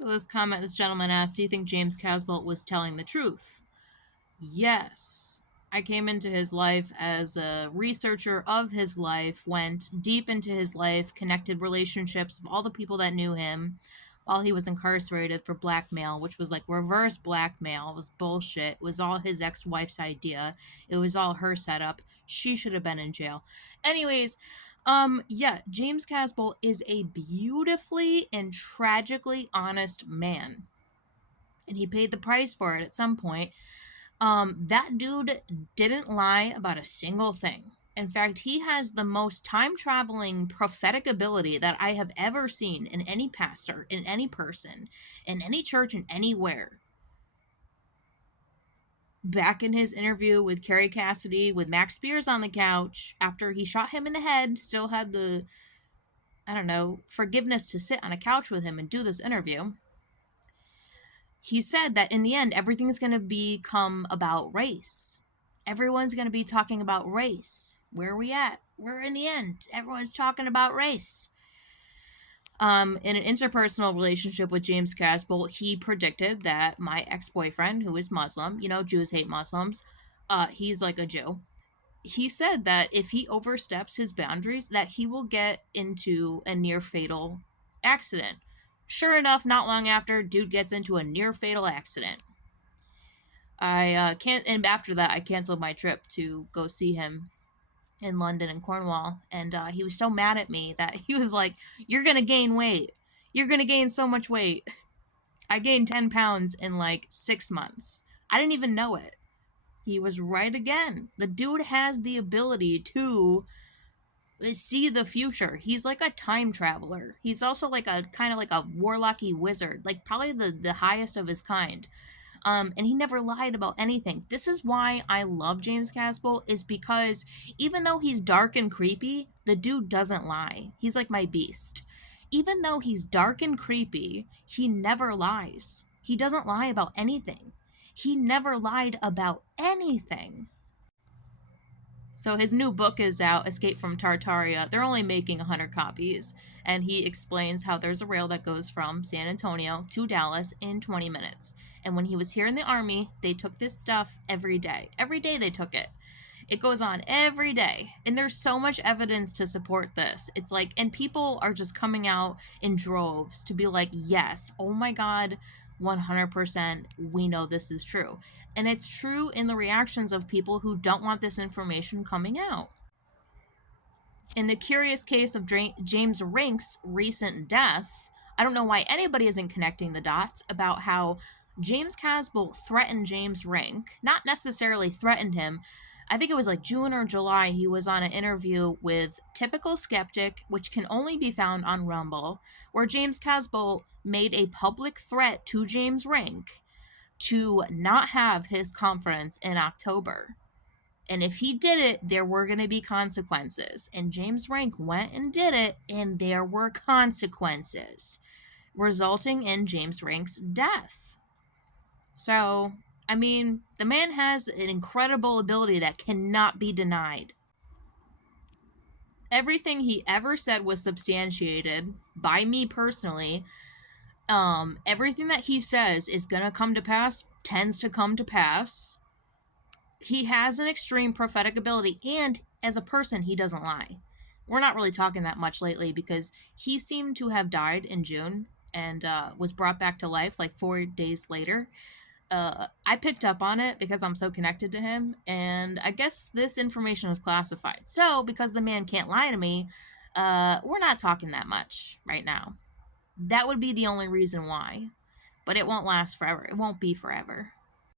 So this gentleman asked, do you think James Casbolt was telling the truth? Yes. I came into his life as a researcher of his life, went deep into his life, connected relationships of all the people that knew him while he was incarcerated for blackmail, which was like reverse blackmail. It was bullshit. It was all his ex-wife's idea. It was all her setup. She should have been in jail. Anyways, yeah, James Casbolt is a beautifully and tragically honest man. And he paid the price for it at some point. That dude didn't lie about a single thing. In fact, he has the most time-traveling prophetic ability that I have ever seen in any pastor, in any person, in any church, and anywhere. Back in his interview with Carrie Cassidy, with Max Spears on the couch, after he shot him in the head, still had the, I don't know, forgiveness to sit on a couch with him and do this interview. He said that in the end, everything's going to become about race. Everyone's going to be talking about race. Where are we at? We're in the end. Everyone's talking about race. In an interpersonal relationship with James Casbolt, he predicted that my ex-boyfriend, who is Muslim, Jews hate Muslims, he's like a Jew. He said that if he oversteps his boundaries, that he will get into a near-fatal accident. Sure enough, not long after, dude gets into a near-fatal accident. And after that, I canceled my trip to go see him in London and Cornwall, and he was so mad at me that he was like, you're gonna gain weight. You're gonna gain so much weight. I gained 10 pounds in like 6 months. I didn't even know it. He was right again. The dude has the ability to see the future. He's like a time traveler. He's also like a kind of like a warlocky wizard, like probably the highest of his kind. And he never lied about anything. This is why I love James Casbolt, is because even though he's dark and creepy, the dude doesn't lie. He's like my beast. Even though he's dark and creepy, he never lies. He doesn't lie about anything. He never lied about anything. So his new book is out, Escape from Tartaria. They're only making 100 copies, and he explains how there's a rail that goes from San Antonio to Dallas in 20 minutes. And when he was here in the Army, they took this stuff every day. Every day they took it. It goes on every day. And there's so much evidence to support this. It's like, and people are just coming out in droves to be like, yes, oh my God, 100%, we know this is true. And it's true in the reactions of people who don't want this information coming out. In the curious case of James Rink's recent death, I don't know why anybody isn't connecting the dots about how James Casbolt threatened James Rink, not necessarily threatened him. I think it was like June or July, he was on an interview with Typical Skeptic, which can only be found on Rumble, where James Casbolt made a public threat to James Rink to not have his conference in October. And if he did it, there were going to be consequences. And James Rink went and did it, and there were consequences, resulting in James Rink's death. So, I mean, the man has an incredible ability that cannot be denied. Everything he ever said was substantiated by me personally. Everything that he says is gonna come to pass, tends to come to pass. He has an extreme prophetic ability, and as a person, he doesn't lie. We're not really talking that much lately because he seemed to have died in June and was brought back to life like 4 days later. I picked up on it because I'm so connected to him, and I guess this information was classified. So, because the man can't lie to me, we're not talking that much right now. That would be the only reason why. But it won't last forever. It won't be forever.